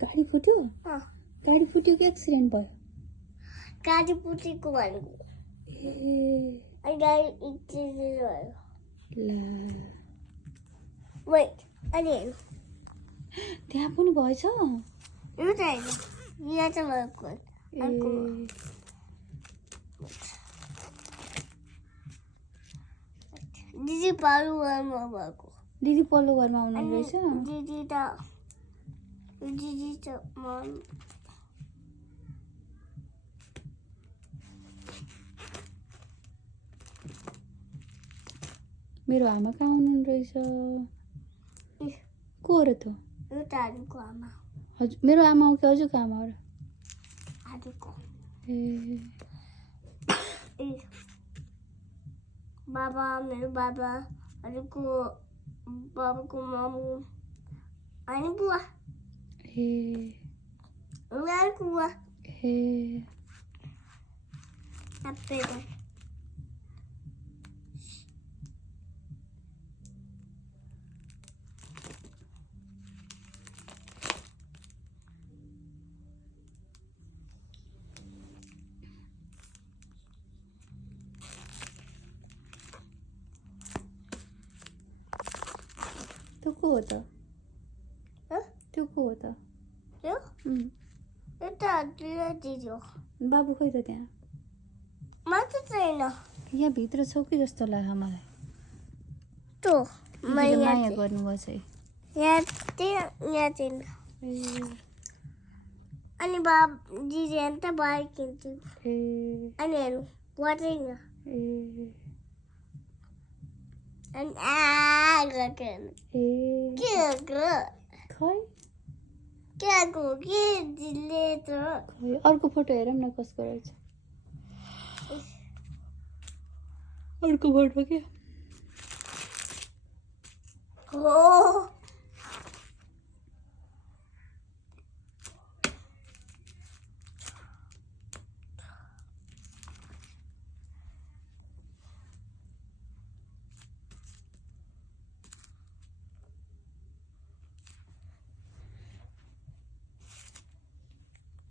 गाडी फुट्यो अँ गाडी फुट्यो कि एक्सिडेन्ट भयो गाडी फुटेको भनेको ए अनि गाडी एक्सिडेन्ट भयो ला वेट अनि हेर्नु त्यहाँ पनि भएछ यो त हेर्नु यहाँ चाहिँ भएको अर्को ए दिदी पालु घरमा भएको दिदी पल्लो घरमा आउनु अनि रहेछ दिदी त मम मेरो आमा कहाँ आउनु रहेछ को हो र त यो त हाडुको आमा हजुर मेरो आमा हो कि हजुरको आमा हो र हाडुको ए ए बाबा मेरो बाबा हाडुको बाबाको मामु अनि बुवा ए उनीहरूको बुवा ए सबैको त्यो को हो त हँ त्यो को हो त यो यो त हजुर दिदी हो बाबु खोइ त त्यहाँ मात्र छैन यहाँ भित्र छौ कि जस्तो लाग्यो मलाई तो दिदीले माया गर्नुभएको छ है यहाँ छैन ए अनि बाब दिदी अन्त बाहिर किन्छु ए अनि हेर्नु बुवा छैन ए अनि आ गएको हेर्नु ए के गएको खै के गएको के दिदीले त खै अर्को फोटो हेरौँ न कसको रहेछ अर्को फोटो के हो